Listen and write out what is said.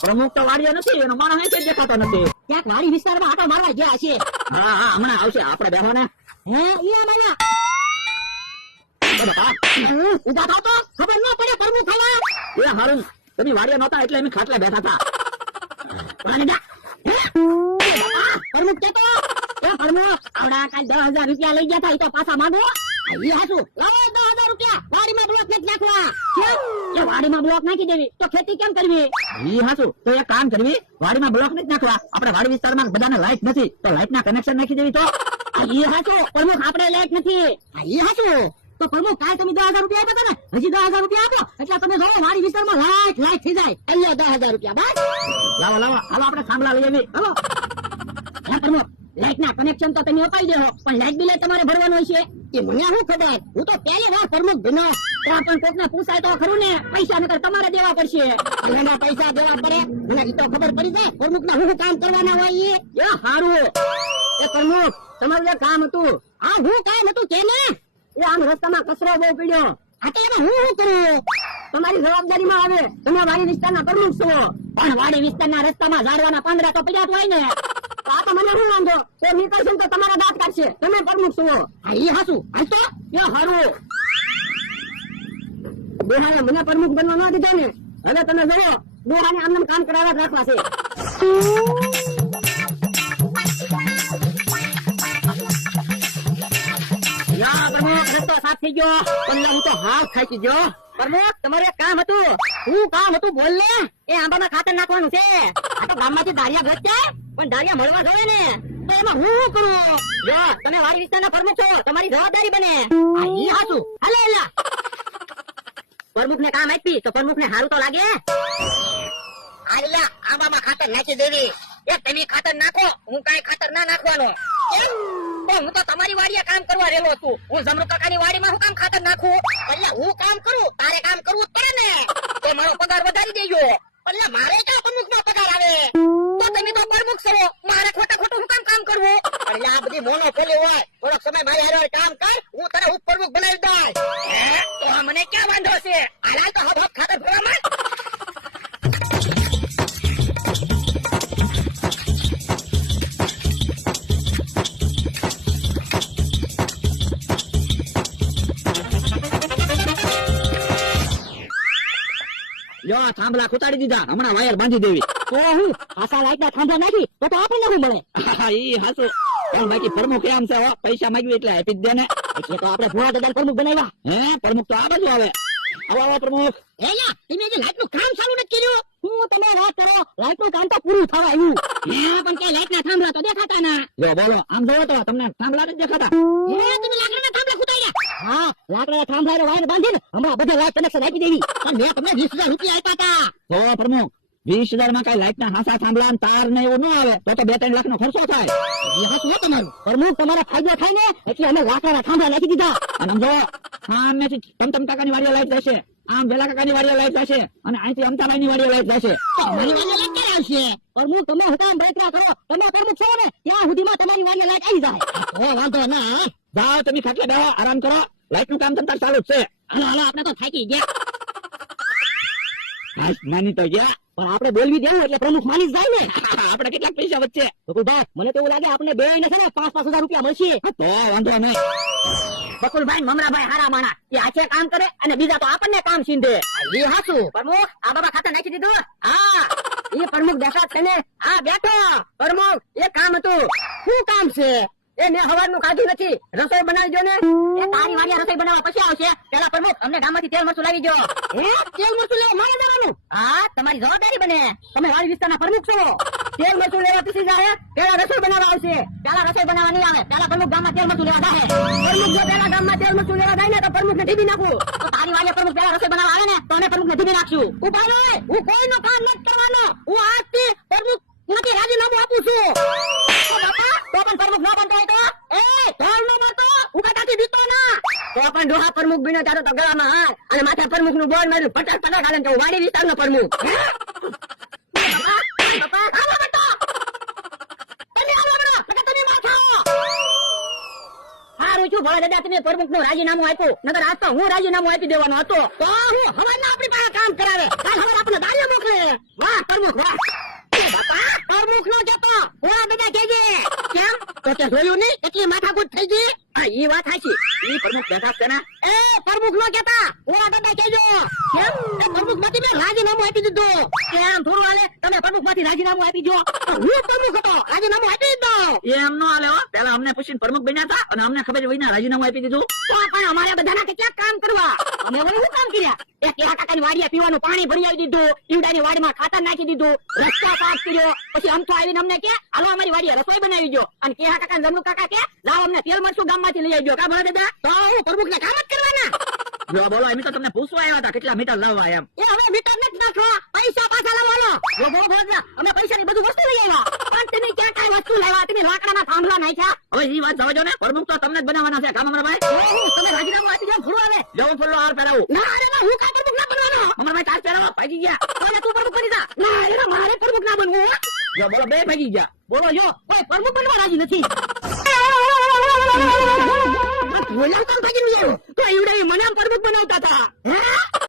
પ્રમુખ તો વાડીએ નથી, એનો માણસ અહીં દેખાતો નથી. ક્યાંક વાડી વિસ્તારમાં આટો મારવા ગયા છે. હા હા, હમણાં આવશે. આપણે બેહો ને. ઈ અમારા ઉભા થાવ તો ખબર ન પડે પ્રમુખ થયા. એ હારું, તમે વાડીએ નહોતા એટલે અમે ખાટલે બેઠા હતા. પ્રમુખ કેતો પ્રમુખ આવડા કાલ 10,000 રૂપિયા લઈ ગયા હતા, એ તો પાછા માંગો. ઈ હાસુ લાવો 10,000 રૂપિયા વાડીમાં બ્લોક નથી નાખવા. કે વાડીમાં બ્લોક નાખી દેવી તો ખેતી કેમ કરવી? ઈ હાસુ, તો એક કામ કરવી, વાડીમાં બ્લોક નથી નાખવા. આપણે વાડી વિસ્તારમાં બધાને લાઈટ નથી, તો લાઈટ ના કનેક્શન નાખી દેવી. તો ઈ હાસુ પ્રમુખ આપણે લાઈટ નથી. ઈ હાસુ તો પ્રમુખ કાલ તમે 10,000 રૂપિયા આપ્યા હતા ને, હજી 10,000 રૂપિયા આપો એટલે તમે જોવો વાડી વિસ્તારમાં લાઈટ થઈ જાય. અહીંયા 10,000 રૂપિયા બસ. લાવો લાવો, હાલો આપણે થાંભલા લઈ આવી. હાલો. હે પ્રમુખ, લાઈટ ના કનેક્શન તો તમે અપાઈ દેવો, પણ લાઈટ બિલ તમારે ભરવાનું હશે. એ મને શું ખબર, હું તો પહેલી વાર પ્રમુખ બન્યો. તો પણ કોકને પૂછાય તો ખરું ને, પૈસા નકર તમારે દેવા પડશે. મને પૈસા દેવા પડે, મને ઈ તો ખબર પડી જાય પ્રમુખ ના શું કામ કરવાના હોય. એ સારું. એ પ્રમુખ તમારું જે કામ હતું, આ હું કામ હતું કે ને, એ આમ રસ્તામાં કચરો બહુ પડ્યો. આ તો એમાં હું કરું, તમારી જવાબદારીમાં આવે. તમે વાડી વિસ્તારના પ્રમુખ છો, પણ વાડી વિસ્તારના રસ્તામાં ઝાડવાના પાંદડા તો પડ્યા જ હોય ને. આ તો મને શું વાંધો, તે નીકળશે તો તમારા દાંત કાઢશે. તમે પ્રમુખ છો. હા ઈ હાસુ હાલ તો એ હારું. ડોહાને મને પ્રમુખ બનવા ના દીધા ને, હવે તમે જુઓ ડોહાને આમને કામ કરાવવા જ રાખવા છે. યા પ્રમુખ, રસ્તો સાફ થઈ ગયો. પણ હું તો હાફ થાકી ગયો. પ્રમુખ તમારું એક કામ હતું. શું કામ હતું બોલ ને. એ આંબામાં ખાતર નાખવાનું છે. આ તો ગામમાંથી દારિયા ઘટ છે, પણ દારિયા મળવા જોઈએ ને, તો એમાં હું શું કરું? જો તમે વાડી વિસ્તારના પ્રમુખ છો, તમારી જવાબદારી બને. આ ઈ હાચું. હાલે એલા પ્રમુખ ને કામ આપી તો પ્રમુખ ને સારું તો લાગે. હાલ્યા આંબામાં ખાતર નાખી દેવી. એ તમે ખાતર નાખો, હું કાંઈ ખાતર ના નાખવાનો. કેમ? હું તો તમારી વાડીએ કામ કરવા રેલો છું. હું જમરૂ કાકાની વાડીમાં હું કામ ખાતર નાખું? એટલે હું કામ કરું, તારે કામ કરવું જ પડે ને. તો મારો પગાર વધારી દેજો. એટલે મારે ક્યાં પ્રમુખ નો પગાર આવે? તો તમે તો પ્રમુખ છો, મારે ખોટા ખોટું હું કામ કરવું? એટલે આ બધી મોનોપોલી હોય. થોડોક સમય મારી હારે કામ કર, હું તને ઉપપ્રમુખ બનાવી દઉં. તો મને ક્યાં વાંધો છે? હાલ તો હબ ખાતર ભરવા માંડ. જો થાંભલા ખુતાડી દીધા, હમણાં વાયર બાંધી દેવી. તો હું આશા લાઈટ ના થાંભલા નાખી તો આપણને શું મળે? ઈ હાસુ, પણ બાકી પ્રમુખ એમ છે હો, પૈસા માંગ્યું એટલે આપી જ દે ને. એટલે તો આપણે ભુવા દાદા પ્રમુખ બનાવ્યા. પ્રમુખ તો આ બાજુ આવે. આવો આવો પ્રમુખ. તમે જે લાઈટ નું કામ ચાલુ નથી કર્યું. હું તમે વાત કરો, લાઈટ નું કામ તો પૂરું થવા આવ્યું. પણ કે લાઈટ ના થાંભલા તો દેખાતા ના. જો બોલો, આમ જોવો તો તમને થાંભલા નથી દેખાતા. તમે લાકડાના થાંભલા ખુતાડ્યા? હા, લાકડાના થાંભલા વાયર બાંધીને હમણાં બધા લાઈટ કનેક્શન આપી દેવી. પણ મેં તમને 20,000 રૂપિયા આપ્યા હતા. તો પ્રમુખ 20,000 માં કઈ લાઈટ ના હાસા થાંભલા તાર ને એવું ન આવે તો 2-3 લાખ નો ખર્ચો થાય. તમારું પ્રમુખ તમારા ફાયદો થાય ને એટલે અમે લાકડાના થાંભલા નાખી દીધા. અને આમ જો સામેથી તમ કાકાની વાડીએ લાઈટ જશે, આમ વેલા કાકાની વાડીએ લાઈટ જશે, અને અહીંથી અમતાભાઈ ની વાડીએ લાઈટ જશે. તમારી વાડીએ લાઈટ ક્યારે આવશે? પ્રમુખ તમે હુકામ પ્રયત્ન કરો, તમે પ્રમુખ છો ને ત્યાં સુધીમાં તમારી વાડીએ લાઈટ આવી જાય. વાંધો ના. જાઓ તમે ખાટલે બેહો, આરામ કરો. લાઈટ નું કામ તમતાર ચાલુ જ છે. હાલો આપણે તો થાકી ગયા. નાની તો ગયા, પણ આપણે બોલવી દેવું એટલે પ્રમુખ માની જાય ને. આપણે કેટલાક પૈસા વચ્ચે. બકુલભાઈ મને તો એવું લાગે આપણે બે ને છે ને 5,000 રૂપિયા મળશે. તો વાંધો નહીં. બકુલભાઈ મમરાભાઈ હારા માણા, એ આછે કામ કરે અને બીજા તો આપણને કામ સીંધે. એ હાચું. પ્રમુખ આ બાબા ખાતર નાખી દીધું. હા, એ પ્રમુખ બેઠા છે ને. હા બેઠો. પ્રમુખ એ કામ હતું. શું કામ છે? એ મેં હવારનું ખાધું નથી, રસોઈ બનાવી દો ને. એ તારી વાડીયા રસોઈ બનાવવા પછી આવશે. પેલા પ્રમુખ અમને ગામમાંથી તેલ મરચું લાવી દો. તેલ મરચું લેવા મારે જવાનું? હા, તમારી જવાબદારી બને. તમે વાડી વિસ્તારના પ્રમુખ છો. તેલ મરચું લેવા પછી જાય, પેલા રસોઈ બનાવવા આવશે. પેલા રસોઈ બનાવવા નહીં આવે, પેલા પ્રમુખ ગામમાં તેલ મરચું લેવા જાય. પ્રમુખ જો પેલા ગામમાં તેલ મરચું લેવા જાય ને તો પ્રમુખ ને ઢીબી નાખું. તો તારી વાડીયા પ્રમુખ પેલા રસોઈ બનાવવા આવે ને તો અમે પ્રમુખ ને ઢીબી નાખશું. ઉભા રહે, હું કોઈનું કામ નથી કરવાનો. હું આજથી પ્રમુખ માંથી રાજીનામું આપું છું. તો પણ પ્રમુખ ન બનતો હોય તો ધોળ ન મારતો, ઉગાતાથી બીતો ના. તો પણ ડોહા પ્રમુખ બન્યો ત્યારે તો ગળામાં હાર અને માથે પ્રમુખ નું બોર્ડ માર્યું, પટાક હાલે તો વાડી વિસ્તારનો પ્રમુખ. સારું છું ભોળા દાદા, તમે પ્રમુખ નું રાજીનામું આપ્યું, નકર આજ તો હું રાજીનામું આપી દેવાનો હતો. તો હું હવે આપણી પાસે કામ કરાવે, કાલ હવે આપણે દાડિયા મોકલે. વાહ. પ્રમુખ વાહ એ બાપા પ્રમુખ નો જતો ઓલા દાદા કહેજે કેમ તો તે જોયું નહીં કેટલી માથાકૂટ થઈ ગઈ આ ઈ વાત સાચી ઈ પ્રમુખ બેઠા છે ને એ પ્રમુખ નો કહેતા ઓલા દાદા કહેજો કેમ એ પ્રમુખ માંથી મેં રાજીનામું આપી દીધું કેમ થોડું હાલે તમે પ્રમુખ માંથી રાજીનામું આપી દો હું પ્રમુખ હતો રાજીનામું આપી દીધો એમ નો હાલે હો પેલા અમને પૂછીને પ્રમુખ બન્યા હતા અને અમને ખબર હોય ને રાજીનામું આપી દીધું તો પણ અમારે બધાના કેટલા કામ કરવા અમે વળી શું કામ કર્યા એક કેહા કાકાની વાડીએ પીવાનું પાણી ભરી આવી દીધું ઈવડાની વાડીમાં ખાતર નાખી દીધું રસ્તા સાફ કર્યો પછી અમથો આવીને અમને કે હાલો અમારી વાડીએ રસોઈ બનાવી દો અને કેહા કાકા જમનુ કાકા કે લાવ અમને તેલ મરચું ગામમાંથી લઈ આવજો કા ભલે દાદા તો હું પ્રમુખને કામ જ કરવાના જો બોલો એમ તો તમને પૂછવા આવ્યા હતા કેટલા મીટર લાવવા એમ એ હવે મીટર નથી નાખવા પૈસા પાછા લાવવાનો જો બોલો ભોજના અમે પૈસાની બધું વસ્તુ લઈ આવ્યા પણ તમે ક્યાં કાંઈ વસ્તુ લાવ્યા તમે લાકડાના થાંભલા નાખ્યા હવે ઈ વાત જવા દો ને પ્રમુખ તો તમને જ બનાવવાના છે કામ ભાઈ તમે રાજીનામું આપી દો થોડું આવે જવું ફૂલો હાર પહેરાવું ના અરે ના હું કા પ્રમુખ ના બનવાનો ભાઈ તાર પહેરાવો ભાગી ગયા ઓલે તું પ્રમુખ બની જા ના અરે મારે પ્રમુખ ના બનવું હો. જો બોલો બે ભાગી ગયા બોલો જો કોઈ પ્રમુખ બનવા રાજી નથી બોલ્યા કામ ભાગી ગયો તો ઈવડે મને પ્રમુખ બનાવતા હતા હે